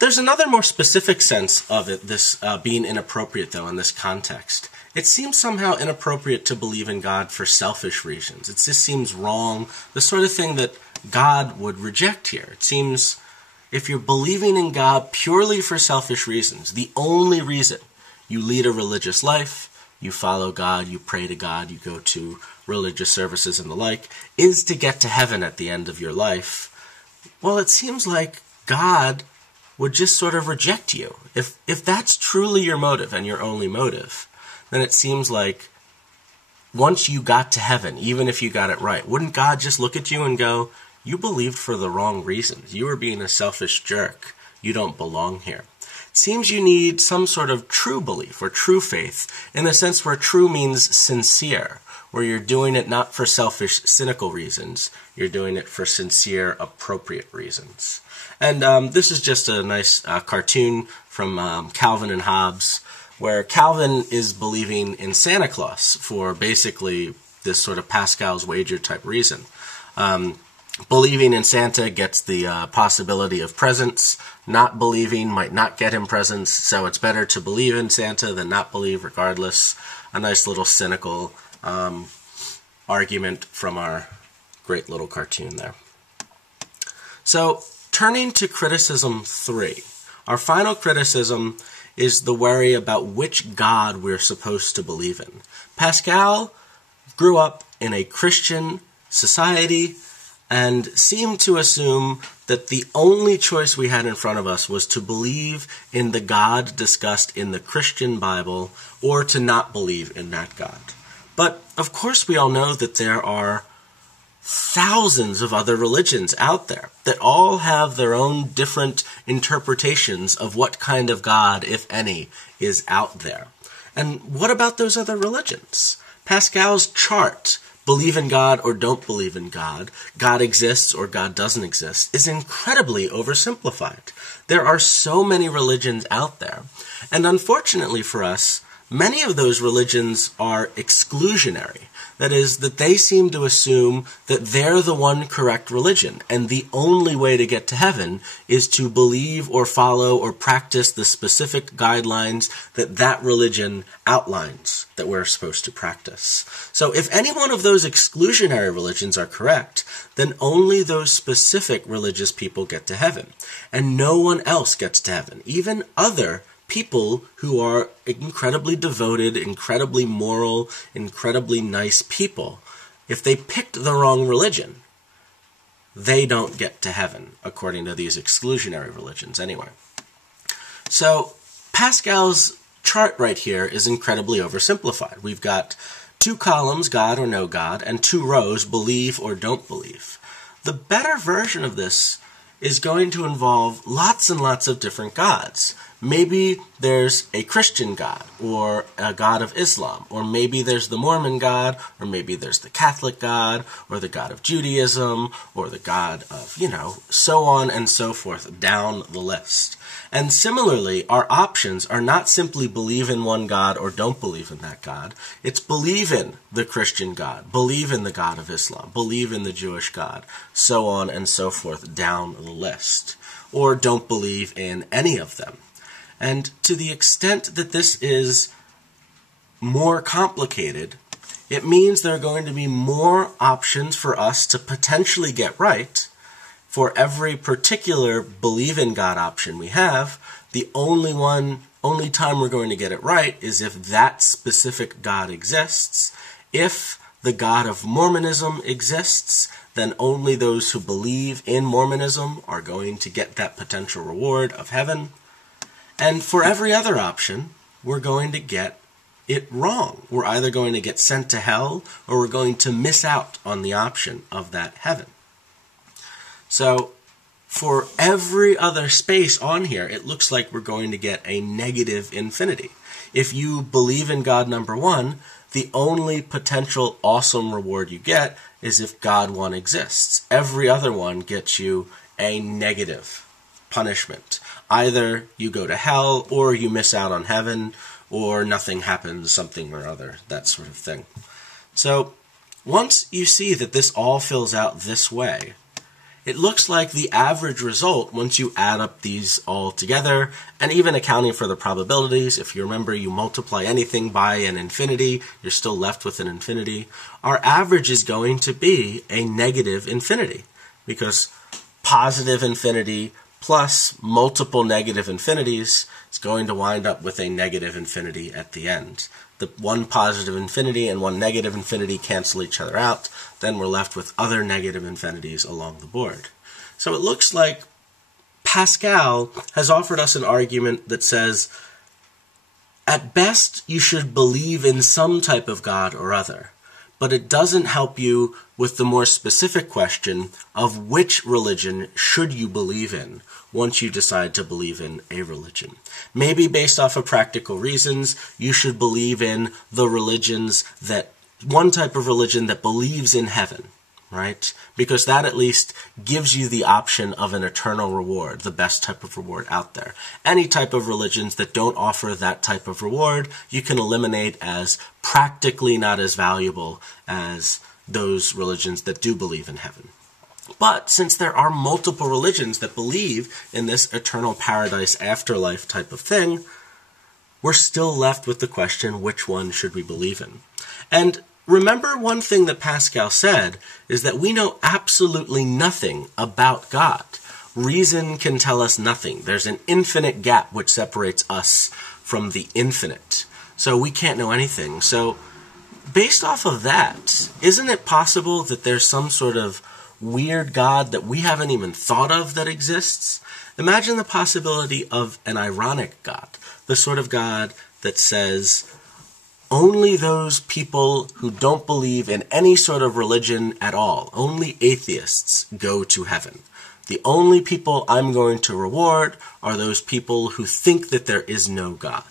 There's another more specific sense of it, this being inappropriate, though, in this context. It seems somehow inappropriate to believe in God for selfish reasons. It just seems wrong, the sort of thing that God would reject here. It seems if you're believing in God purely for selfish reasons, the only reason you lead a religious life, you follow God, you pray to God, you go to religious services and the like, is to get to heaven at the end of your life, well, it seems like God would just sort of reject you. If that's truly your motive and your only motive, then it seems like once you got to heaven, even if you got it right, wouldn't God just look at you and go, you believed for the wrong reasons. You were being a selfish jerk. You don't belong here. It seems you need some sort of true belief or true faith, in the sense where true means sincere, where you're doing it not for selfish, cynical reasons. You're doing it for sincere, appropriate reasons. And this is just a nice cartoon from Calvin and Hobbes, where Calvin is believing in Santa Claus for basically this sort of Pascal's wager type reason. Believing in Santa gets the possibility of presents. Not believing might not get him presents, so it's better to believe in Santa than not believe regardless. A nice little cynical argument from our great little cartoon there. So, turning to criticism 3. Our final criticism is the worry about which God we're supposed to believe in. Pascal grew up in a Christian society and seemed to assume that the only choice we had in front of us was to believe in the God discussed in the Christian Bible or to not believe in that God. But, of course, we all know that there are thousands of other religions out there that all have their own different interpretations of what kind of God, if any, is out there. And what about those other religions? Pascal's chart, believe in God or don't believe in God, God exists or God doesn't exist, is incredibly oversimplified. There are so many religions out there. And unfortunately for us, many of those religions are exclusionary. That is, that they seem to assume that they're the one correct religion, and the only way to get to heaven is to believe or follow or practice the specific guidelines that that religion outlines that we're supposed to practice. So if any one of those exclusionary religions are correct, then only those specific religious people get to heaven, and no one else gets to heaven, even other people who are incredibly devoted, incredibly moral, incredibly nice people. If they picked the wrong religion, they don't get to heaven, according to these exclusionary religions anyway. So Pascal's chart right here is incredibly oversimplified. We've got 2 columns, God or no God, and 2 rows, believe or don't believe. The better version of this is going to involve lots and lots of different gods. Maybe there's a Christian God, or a God of Islam, or maybe there's the Mormon God, or maybe there's the Catholic God, or the God of Judaism, or the God of, so on and so forth, down the list. And similarly, our options are not simply believe in one God or don't believe in that God. It's believe in the Christian God, believe in the God of Islam, believe in the Jewish God, so on and so forth, down the list. Or don't believe in any of them. And to the extent that this is more complicated, it means there are going to be more options for us to potentially get right. For every particular believe in God option we have, the only time we're going to get it right is if that specific God exists. If the God of Mormonism exists, then only those who believe in Mormonism are going to get that potential reward of heaven. And for every other option, we're going to get it wrong. We're either going to get sent to hell, or we're going to miss out on the option of that heaven. So, for every other space on here, it looks like we're going to get a negative infinity. If you believe in God number 1, the only potential awesome reward you get is if God 1 exists. Every other one gets you a negative punishment. Either you go to hell, or you miss out on heaven, or nothing happens, something or other, that sort of thing. So, once you see that this all fills out this way, it looks like the average result, once you add up these all together, and even accounting for the probabilities, if you remember you multiply anything by an infinity, you're still left with an infinity, our average is going to be a negative infinity, because positive infinity plus multiple negative infinities is going to wind up with a negative infinity at the end. The one positive infinity and one negative infinity cancel each other out, then we're left with other negative infinities along the board. So it looks like Pascal has offered us an argument that says, at best you should believe in some type of God or other, but it doesn't help you with the more specific question of which religion should you believe in once you decide to believe in a religion. Maybe based off of practical reasons, you should believe in the religions that, one type of religion that believes in heaven, right? Because that at least gives you the option of an eternal reward, the best type of reward out there. Any type of religions that don't offer that type of reward, you can eliminate as practically not as valuable as those religions that do believe in heaven. But since there are multiple religions that believe in this eternal paradise afterlife type of thing, we're still left with the question, which one should we believe in? And remember, one thing that Pascal said is that we know absolutely nothing about God. Reason can tell us nothing. There's an infinite gap which separates us from the infinite. So we can't know anything. So based off of that, isn't it possible that there's some sort of weird God that we haven't even thought of that exists? Imagine the possibility of an ironic God, the sort of God that says, only those people who don't believe in any sort of religion at all, only atheists, go to heaven. The only people I'm going to reward are those people who think that there is no God.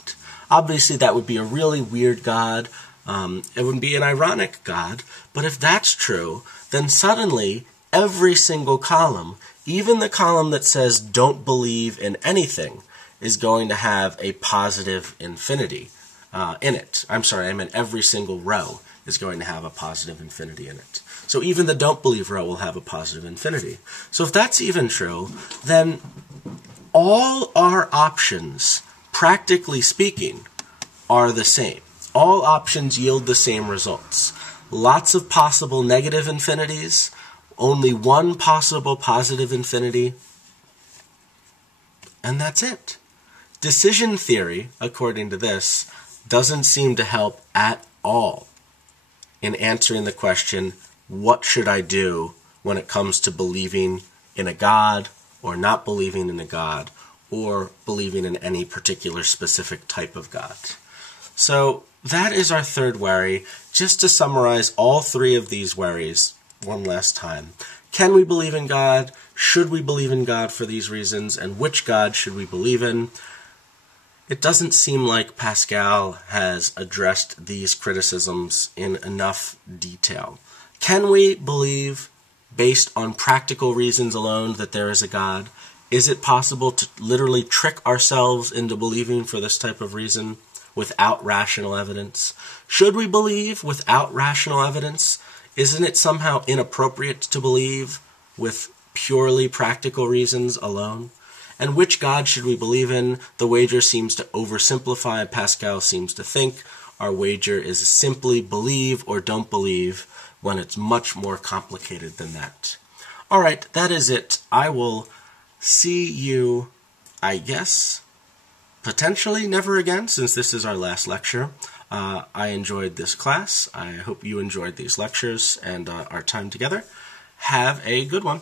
Obviously, that would be a really weird God. It would be an ironic God. But if that's true, then suddenly every single column, even the column that says don't believe in anything, is going to have a positive infinity in it. I'm sorry, I meant every single row is going to have a positive infinity in it. So even the don't believe row will have a positive infinity. So if that's even true, then all our options, practically speaking, are the same. All options yield the same results. Lots of possible negative infinities, only one possible positive infinity, and that's it. Decision theory, according to this, doesn't seem to help at all in answering the question, what should I do when it comes to believing in a God or not believing in a God or believing in any particular specific type of God? So that is our third worry. Just to summarize all three of these worries one last time. Can we believe in God? Should we believe in God for these reasons? And which God should we believe in? It doesn't seem like Pascal has addressed these criticisms in enough detail. Can we believe, based on practical reasons alone, that there is a God? Is it possible to literally trick ourselves into believing for this type of reason without rational evidence? Should we believe without rational evidence? Isn't it somehow inappropriate to believe with purely practical reasons alone? And which God should we believe in? The wager seems to oversimplify. Pascal seems to think our wager is simply believe or don't believe, when it's much more complicated than that. All right, that is it. I will see you, I guess, potentially never again, since this is our last lecture. I enjoyed this class. I hope you enjoyed these lectures and our time together. Have a good one.